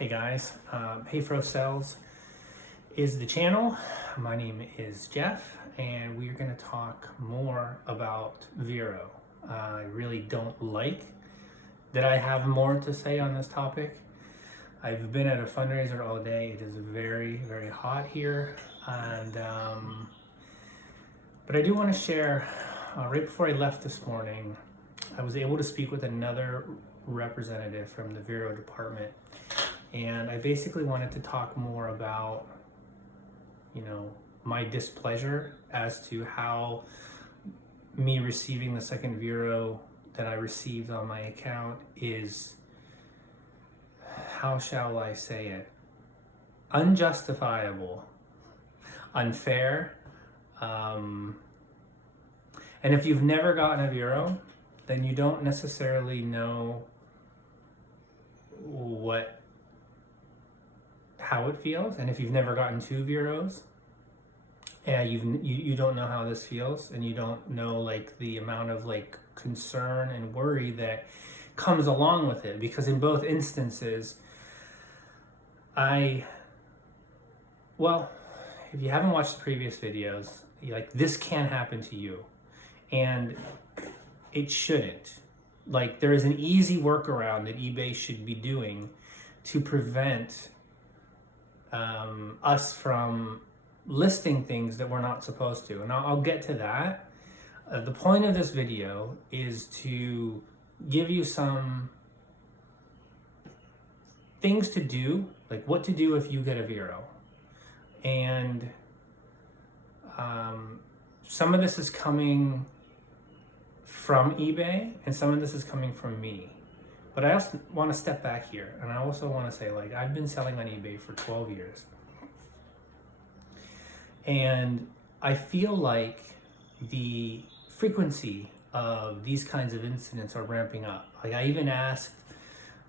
Hey guys, Vero Sells is the channel. My name is Jeff, and we're going to talk more about Vero. I really don't like that I have more to say on this topic. I've been at a fundraiser all day. It is very, very hot here, and but I do want to share. Right before I left this morning, I was able to speak with another representative from the Vero department. And I basically wanted to talk more about, my displeasure as to how me receiving the second Vero that I received on my account is, how shall I say it, unjustifiable, unfair. And if you've never gotten a Vero, then you don't necessarily know how it feels. And if you've never gotten two Veros, you don't know how this feels, and you don't know the amount of concern and worry that comes along with it. Because in both instances, if you haven't watched the previous videos, this can happen to you, and it shouldn't. There is an easy workaround that eBay should be doing to prevent us from listing things that we're not supposed to. And I'll get to that. The point of this video is to give you some things to do, what to do if you get a Vero. And some of this is coming from eBay, and some of this is coming from me. But I also want to step back here, and I also want to say, I've been selling on eBay for 12 years. And I feel like the frequency of these kinds of incidents are ramping up. I even asked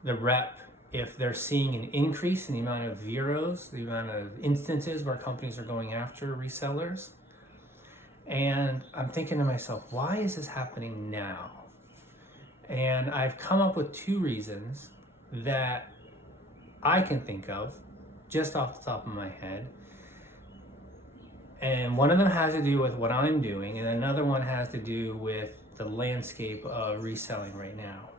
the rep if they're seeing an increase in the amount of Veros, the amount of instances where companies are going after resellers. And I'm thinking to myself, why is this happening now? And I've come up with two reasons that I can think of just off the top of my head. And one of them has to do with what I'm doing, and another one has to do with the landscape of reselling right now.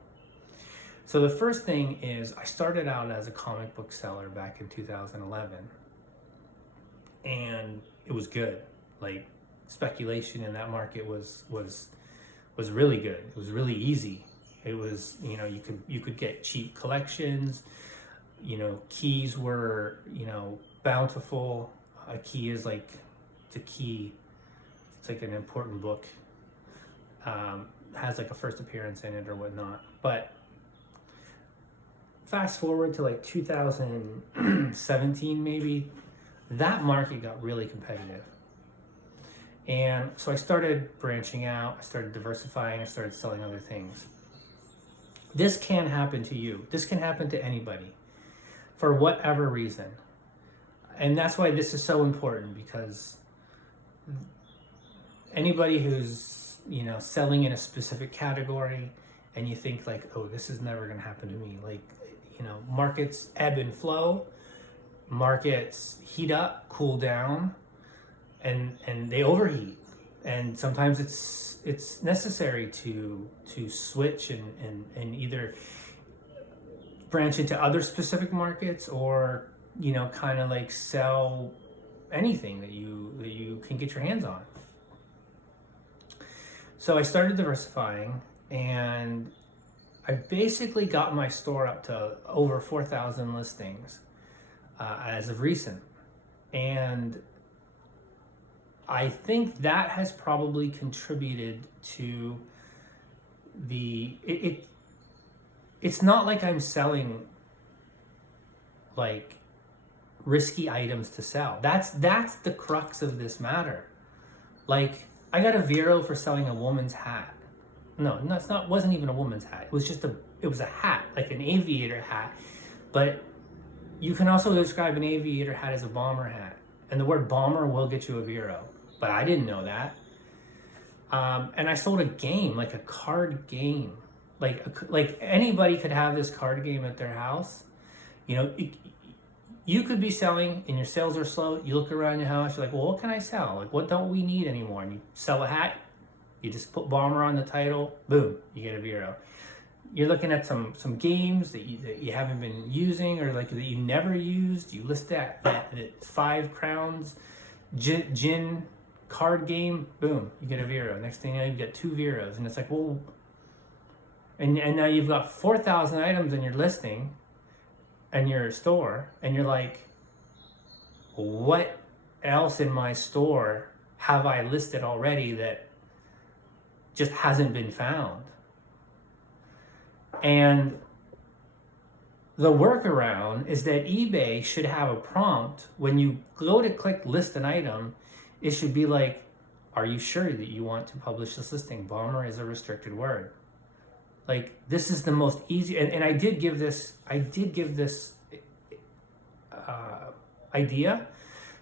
So the first thing is, I started out as a comic book seller back in 2011, and it was good. Speculation in that market was really good. It was really easy. It was, you could get cheap collections. Keys were, bountiful. A key is it's a key. It's an important book. Has a first appearance in it or whatnot. But fast forward to 2017 maybe, that market got really competitive. And so I started branching out, I started diversifying, I started selling other things. This can happen to you. This can happen to anybody for whatever reason. And that's why this is so important, because anybody who's, selling in a specific category and you think oh, this is never going to happen to me. Markets ebb and flow, markets heat up, cool down, and they overheat, and sometimes it's necessary to switch and either branch into other specific markets, or sell anything that you can get your hands on. So I started diversifying, and I basically got my store up to over 4,000 listings as of recent. And I think that has probably contributed to it's not like I'm selling risky items to sell. That's the crux of this matter. I got a Vero for selling a woman's hat. No, wasn't even a woman's hat. It was a hat, an aviator hat. But you can also describe an aviator hat as a bomber hat. And the word bomber will get you a Vero. But I didn't know that. And I sold a game, a card game. Like anybody could have this card game at their house, You know, you could be selling and your sales are slow. You look around your house, you're like, well, what can I sell? Like, what don't we need anymore? And you sell a hat, you just put Bomber on the title, boom, you get a Vero. You're looking at some games that you haven't been using, or like that you never used. You list that 5 crowns gin card game, boom, you get a Vero. Next thing you know, you get 2 Veros, and it's like, well, and now you've got 4,000 items in your listing and your store, and you're like, what else in my store have I listed already that just hasn't been found? And the workaround is that eBay should have a prompt when you go to click list an item. It should be like, are you sure that you want to publish this listing? Bomber is a restricted word. Like, this is the most easy, and I did give this idea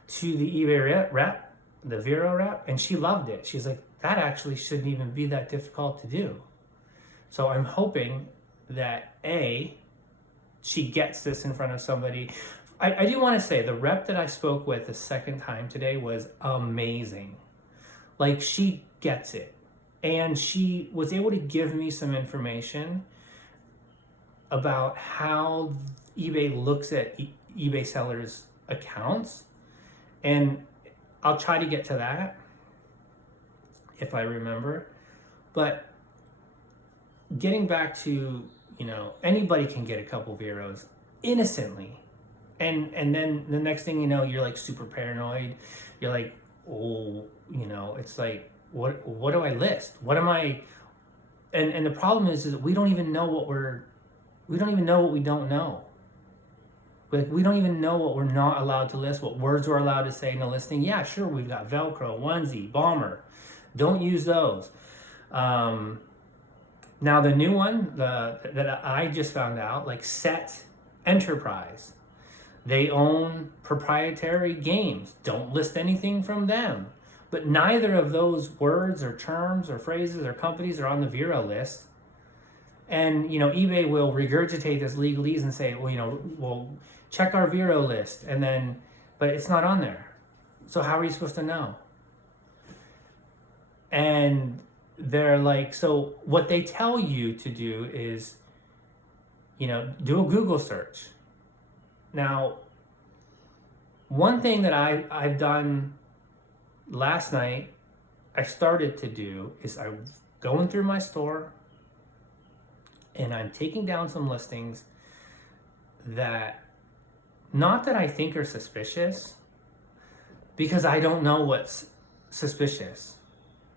to the eBay rep, the Vero rep, and she loved it. She's like, that actually shouldn't even be that difficult to do. So I'm hoping that she gets this in front of somebody. I do want to say the rep that I spoke with the second time today was amazing. Like, she gets it. And she was able to give me some information about how eBay looks at eBay sellers' accounts. And I'll try to get to that if I remember. But getting back to, anybody can get a couple Veros innocently. And then the next thing you know, you're like super paranoid. You're like, oh, it's like, what do I list? What am I? And the problem is that we don't even know what we don't know. Like, we don't even know what we're not allowed to list, what words we're allowed to say in a listing. Yeah, sure, we've got Velcro, onesie, Bomber. Don't use those. Now the new one that I just found out, like Set Enterprise, they own proprietary games. Don't list anything from them. But neither of those words or terms or phrases or companies are on the Vero list. And eBay will regurgitate this legalese and say, well, check our Vero list, but it's not on there. So how are you supposed to know? And they're like, so what they tell you to do is, do a Google search. Now, one thing that I've done last night, I started to do is I'm going through my store and I'm taking down some listings that, not that I think are suspicious, because I don't know what's suspicious,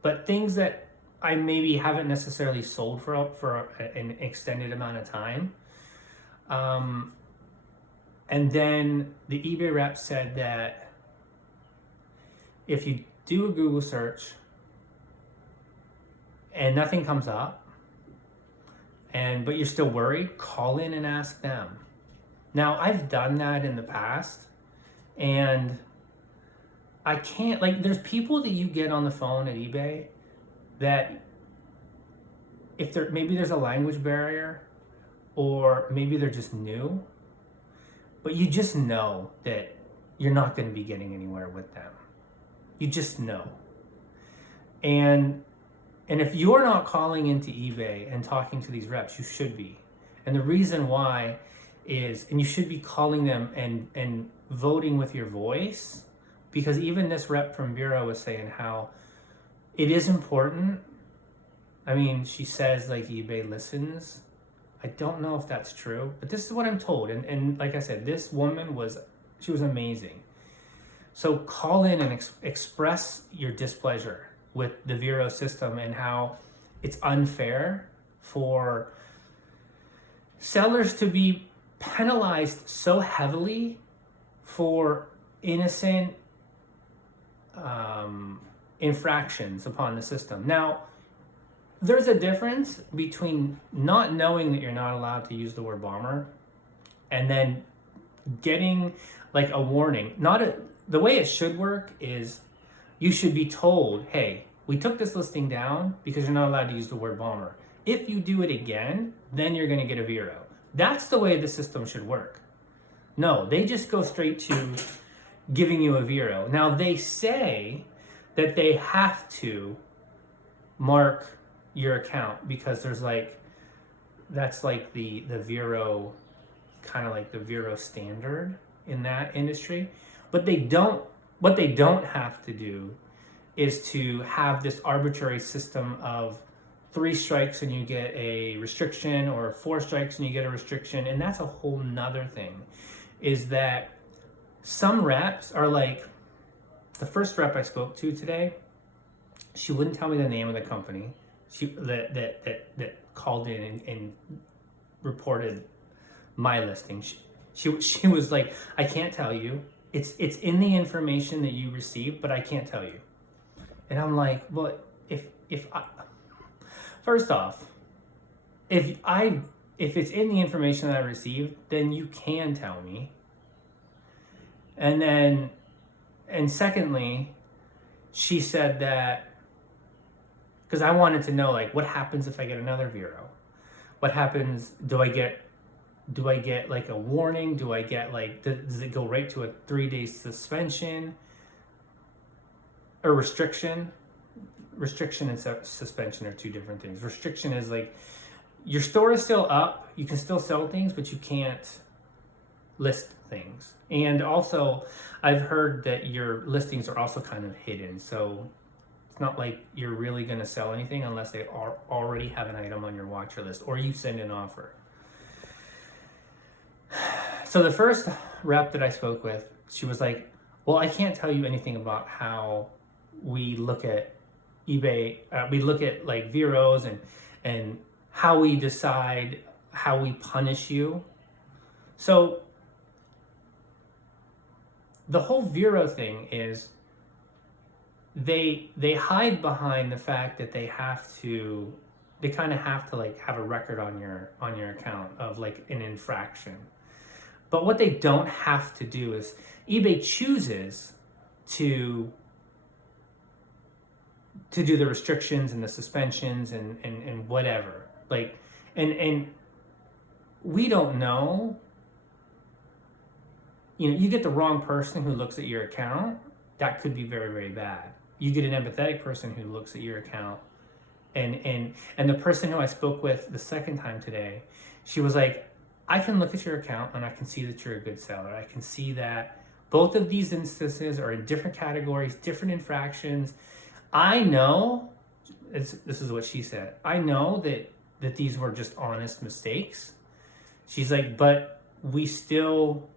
but things that I maybe haven't necessarily sold for an extended amount of time. And then the eBay rep said that if you do a Google search and nothing comes up, but you're still worried, call in and ask them. Now, I've done that in the past, and I can't, there's people that you get on the phone at eBay that maybe there's a language barrier, or maybe they're just new, but you just know that you're not going to be getting anywhere with them. You just know. And if you're not calling into eBay and talking to these reps, you should be. And the reason why is, and you should be calling them and voting with your voice, because even this rep from Vero was saying how it is important. I mean, she says eBay listens. I don't know if that's true, but this is what I'm told. And like I said, this woman was amazing. So call in and express your displeasure with the Vero system and how it's unfair for sellers to be penalized so heavily for innocent infractions upon the system. Now, there's a difference between not knowing that you're not allowed to use the word Bomber and then getting a warning. The way it should work is you should be told, hey, we took this listing down because you're not allowed to use the word Bomber. If you do it again, then you're going to get a Vero. That's the way the system should work. No, they just go straight to giving you a Vero. Now they say that they have to mark your account because there's like, that's like the Vero, kind of like the Vero standard in that industry. But what they don't have to do is to have this arbitrary system of 3 strikes and you get a restriction, or 4 strikes and you get a restriction. And that's a whole nother thing, is that some reps are like, the first rep I spoke to today, she wouldn't tell me the name of the company that called in and reported my listing. She was like, I can't tell you. It's in the information that you received, but I can't tell you. And I'm like, well, if I, first off, if it's in the information that I received, then you can tell me. And secondly, she said that, because I wanted to know, like, what happens if I get another Vero? What happens? Do I get like a warning? Do I get like, does it go right to a 3-day suspension or restriction? Restriction and suspension are 2 different things. Restriction is like, your store is still up, you can still sell things, but you can't list things. And also, I've heard that your listings are also kind of hidden. So it's not like you're really going to sell anything unless they already have an item on your watch list or you send an offer. So the first rep that I spoke with, she was like, well, I can't tell you anything about how we look at eBay. We look at like Veros and how we decide how we punish you. So the whole Vero thing is, they hide behind the fact that they kind of have to like have a record on your account of like an infraction. But what they don't have to do is, eBay chooses to do the restrictions and the suspensions and whatever. Like, and we don't know. You know, you get the wrong person who looks at your account, that could be very, very bad. You get an empathetic person who looks at your account, and the person who I spoke with the second time today, she was like, I can look at your account and I can see that you're a good seller. I can see that both of these instances are in different categories, different infractions. I know, this is what she said, I know that these were just honest mistakes. She's like, but we still,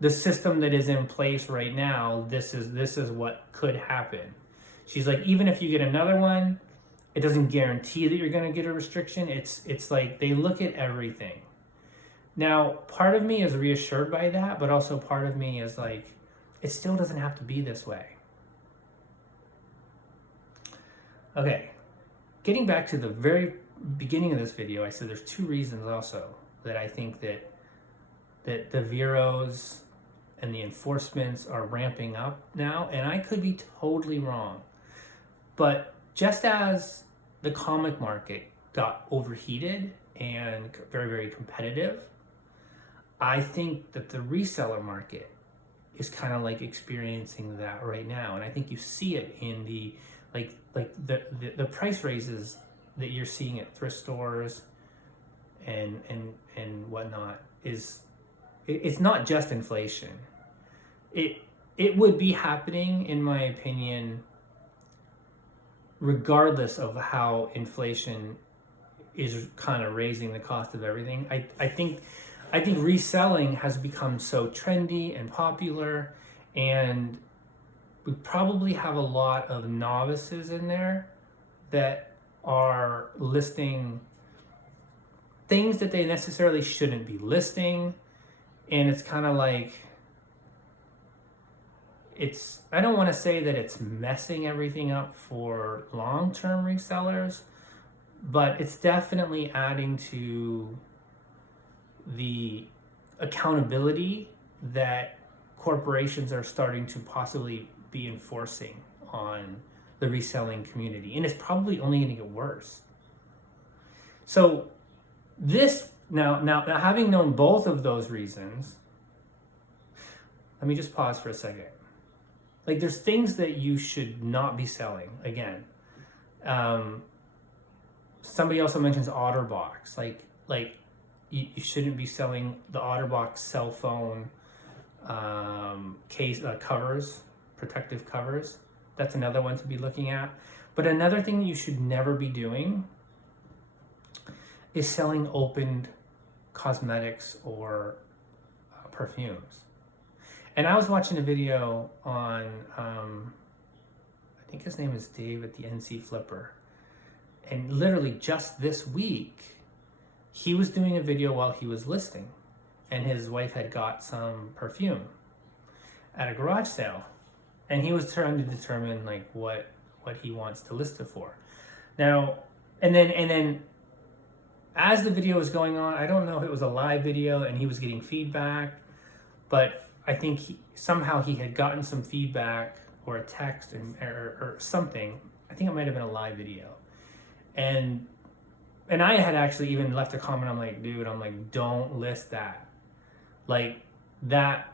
the system that is in place right now, this is what could happen. She's like, even if you get another one, it doesn't guarantee that you're going to get a restriction. It's like they look at everything. Now, part of me is reassured by that, but also part of me is like, it still doesn't have to be this way. Okay, getting back to the very beginning of this video, I said there's 2 reasons also that I think that the Veros and the enforcements are ramping up now, and I could be totally wrong. But just as the comic market got overheated and very, very competitive, I think that the reseller market is kind of like experiencing that right now. And I think you see it in the the price raises that you're seeing at thrift stores and whatnot. It's not just inflation. It would be happening, in my opinion, regardless of how inflation is kind of raising the cost of everything. I think reselling has become so trendy and popular, and we probably have a lot of novices in there that are listing things that they necessarily shouldn't be listing. And it's kind of like, I don't want to say that it's messing everything up for long-term resellers, but it's definitely adding to the accountability that corporations are starting to possibly be enforcing on the reselling community. And it's probably only going to get worse. So this, now having known both of those reasons, let me just pause for a second. Like, there's things that you should not be selling. Again, somebody also mentions OtterBox. Like you shouldn't be selling the OtterBox cell phone case covers, protective covers. That's another one to be looking at. But another thing that you should never be doing is selling opened cosmetics or perfumes. And I was watching a video on, I think his name is Dave at the NC Flipper. And literally just this week, he was doing a video while he was listing. And his wife had got some perfume at a garage sale. And he was trying to determine like what he wants to list it for. Now, and then as the video was going on, I don't know if it was a live video and he was getting feedback, but I think somehow he had gotten some feedback or a text or something. I think it might have been a live video. And I had actually even left a comment. I'm like, dude, don't list that. Like, that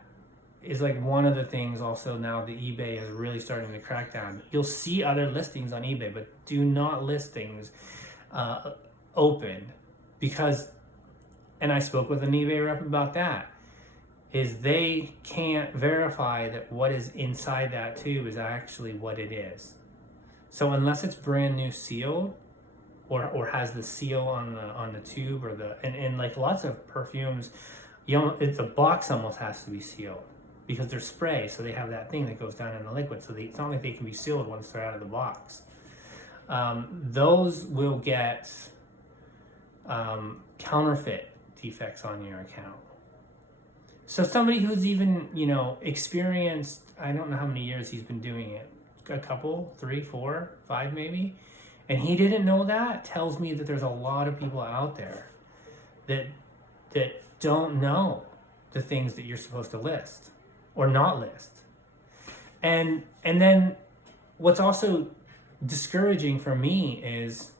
is like one of the things also now that eBay is really starting to crack down. You'll see other listings on eBay, but do not list things open, because, and I spoke with an eBay rep about that, is they can't verify that what is inside that tube is actually what it is. So unless it's brand new sealed, or has the seal on the tube, or and like lots of perfumes, it's a box almost has to be sealed because they're spray, so they have that thing that goes down in the liquid. So it's not like they can be sealed once they're out of the box. Those will get counterfeit defects on your account. So somebody who's even, experienced, I don't know how many years he's been doing it, a couple, 3, 4, 5 maybe, and he didn't know that, tells me that there's a lot of people out there that don't know the things that you're supposed to list or not list. And then what's also discouraging for me is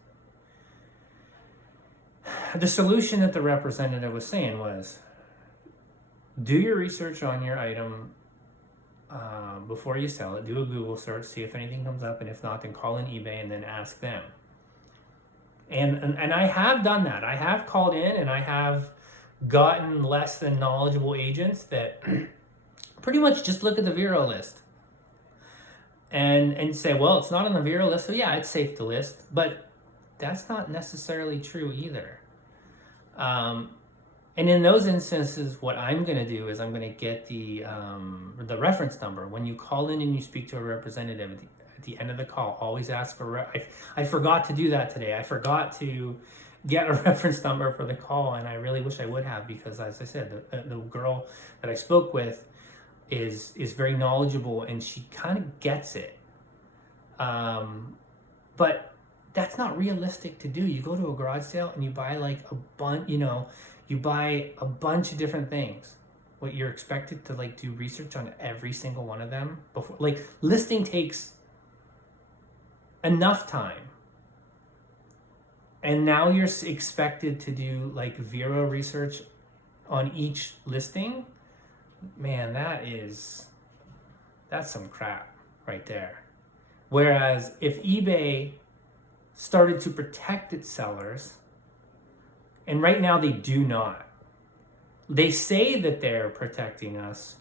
the solution that the representative was saying was, do your research on your item before you sell it. Do a Google search, see if anything comes up, and if not, then call in eBay and then ask them. And I have done that. I have called in and I have gotten less than knowledgeable agents that pretty much just look at the Vero list and say, well, it's not on the Vero list, so yeah, it's safe to list. But that's not necessarily true either. And in those instances, what I'm going to do is I'm going to get the reference number. When you call in and you speak to a representative at the end of the call, always ask for I forgot to do that today. I forgot to get a reference number for the call, and I really wish I would have, because as I said, the girl that I spoke with is very knowledgeable and she kind of gets it. But that's not realistic to do. You go to a garage sale and you buy like a bunch, you buy a bunch of different things. What you're expected to like do research on every single one of them before, like, listing takes enough time. And now you're expected to do like Vero research on each listing. Man, that's some crap right there. Whereas if eBay started to protect its sellers, and right now they do not. They say that they're protecting us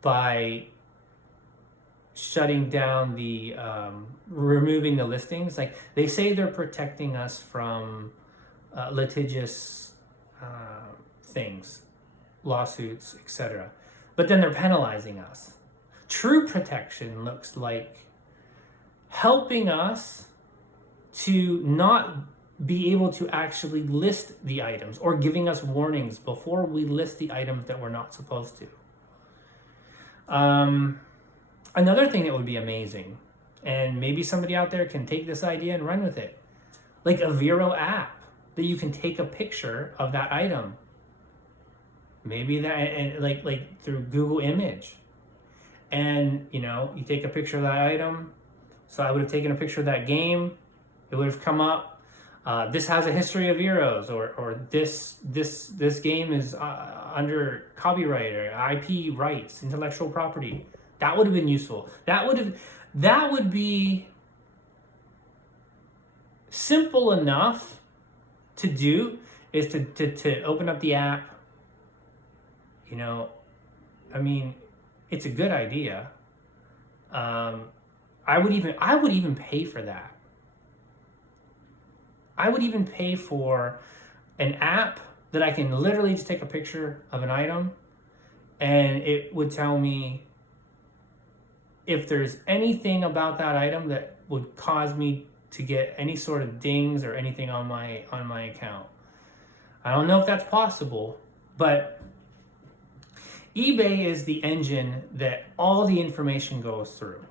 by shutting down the, removing the listings. Like, they say they're protecting us from litigious things, lawsuits, etc. But then they're penalizing us. True protection looks like helping us to not be able to actually list the items, or giving us warnings before we list the items that we're not supposed to. Another thing that would be amazing, and maybe somebody out there can take this idea and run with it, like a Vero app that you can take a picture of that item. Maybe that, and like through Google Image, and you take a picture of that item. So I would have taken a picture of that game. It would have come up. this has a history of Veros, or this game is under copyright or IP rights, intellectual property. That would have been useful. That would be simple enough to do, is to open up the app. You know, I mean, it's a good idea. I would even pay for that. I would even pay for an app that I can literally just take a picture of an item and it would tell me if there's anything about that item that would cause me to get any sort of dings or anything on my account. I don't know if that's possible, but eBay is the engine that all the information goes through.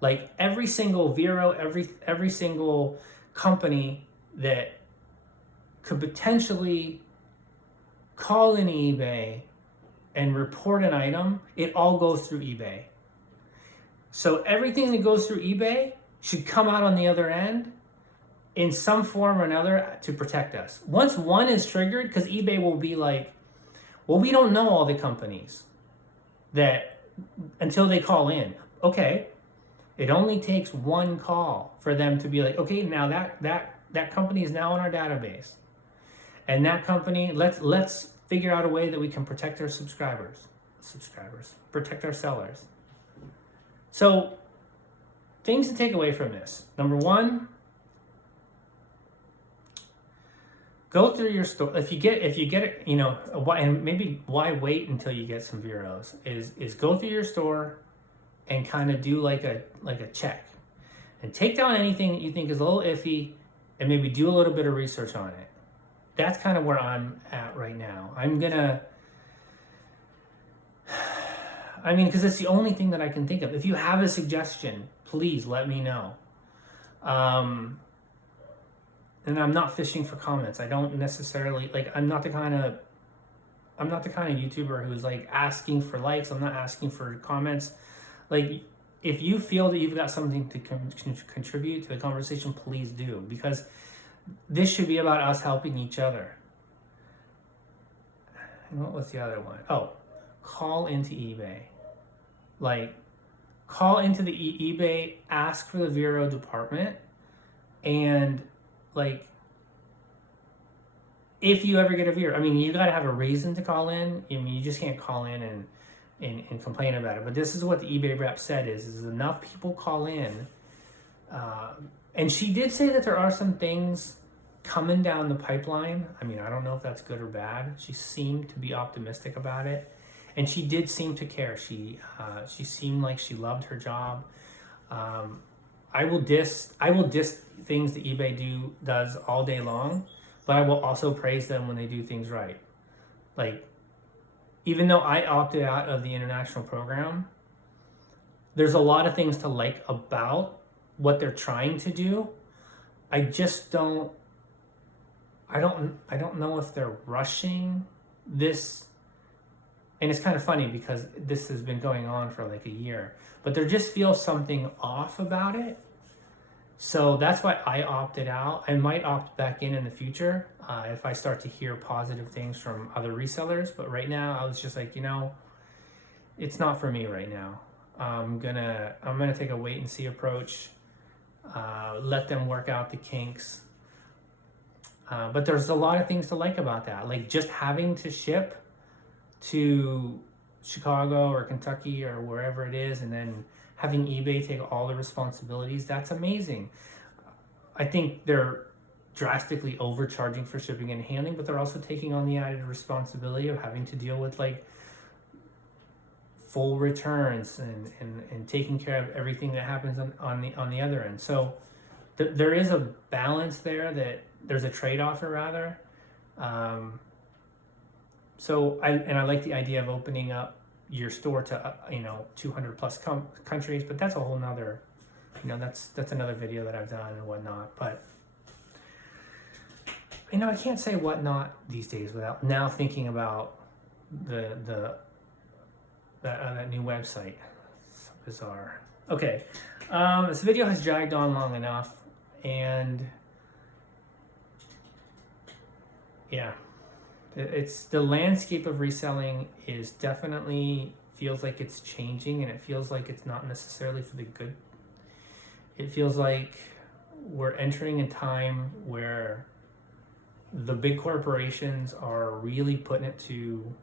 Like every single Vero, every single company that could potentially call in eBay and report an item, it all goes through eBay. So everything that goes through eBay should come out on the other end in some form or another to protect us. Once one is triggered, because eBay will be like, well, we don't know all the companies that until they call in. Okay, it only takes one call for them to be like, okay, now that company is now in our database, and that company, let's figure out a way that we can protect our subscribers, protect our sellers. So things to take away from this. Number one, go through your store. If you get it, you know, and maybe why wait until you get some Veros is go through your store and kind of do like a check and take down anything that you think is a little iffy and maybe do a little bit of research on it. That's kind of where I'm at right now. Because it's the only thing that I can think of. If you have a suggestion, please let me know. And I'm not fishing for comments. I don't necessarily I'm not the kind of YouTuber who's like asking for likes. I'm not asking for comments. Like, if you feel that you've got something to contribute to the conversation, please do, because this should be about us helping each other. And what was the other one? Oh, call into eBay. Like, call into the eBay, ask for the Vero department, and like, if you ever get a Vero, I mean, you got to have a reason to call in. I mean, you just can't call in and complain about it. But this is what the eBay rep said is enough people call in. And she did say that there are some things coming down the pipeline. I mean, I don't know if that's good or bad. She seemed to be optimistic about it. And she did seem to care. She seemed like she loved her job. I will diss things that eBay does all day long, but I will also praise them when they do things right. Like, even though I opted out of the international program, there's a lot of things to like about what they're trying to do. I just don't know if they're rushing this. And it's kind of funny because this has been going on for like a year, but there just feels something off about it. So that's why I opted out. I might opt back in the future if I start to hear positive things from other resellers. But right now, I was just like, it's not for me right now. I'm gonna take a wait and see approach. Let them work out the kinks. But there's a lot of things to like about that. Like just having to ship to Chicago or Kentucky or wherever it is, and then having eBay take all the responsibilities, that's amazing. I think they're drastically overcharging for shipping and handling, but they're also taking on the added responsibility of having to deal with like full returns and taking care of everything that happens on the other end. So there is a balance there, that there's a trade-off, or rather. So I like the idea of opening up your store to 200 plus countries, but that's a whole nother, that's another video that I've done and whatnot. But I can't say whatnot these days without now thinking about that new website. It's so bizarre. Okay, this video has dragged on long enough, and yeah, it's the landscape of reselling is definitely feels like it's changing, and it feels like it's not necessarily for the good. It feels like we're entering a time where the big corporations are really putting it to,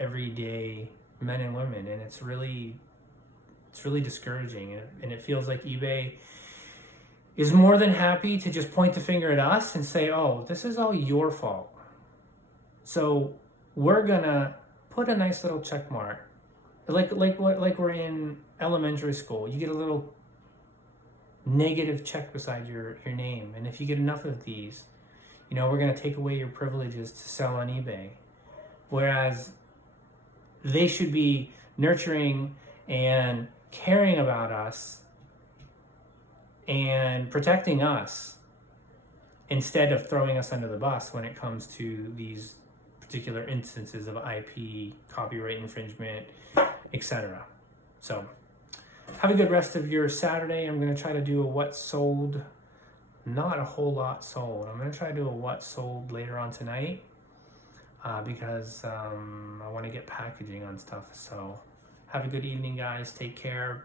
everyday men and women, and it's really discouraging, and it feels like eBay is more than happy to just point the finger at us and say, oh, this is all your fault, so we're gonna put a nice little check mark, like we're in elementary school. You get a little negative check beside your name, and if you get enough of these, we're going to take away your privileges to sell on eBay. Whereas they should be nurturing and caring about us and protecting us instead of throwing us under the bus when it comes to these particular instances of IP, copyright infringement, etc. So have a good rest of your Saturday. I'm going to try to do a what sold. Not a whole lot sold. I'm going to try to do a what sold later on tonight because I want to get packaging on stuff. So have a good evening, guys. Take care.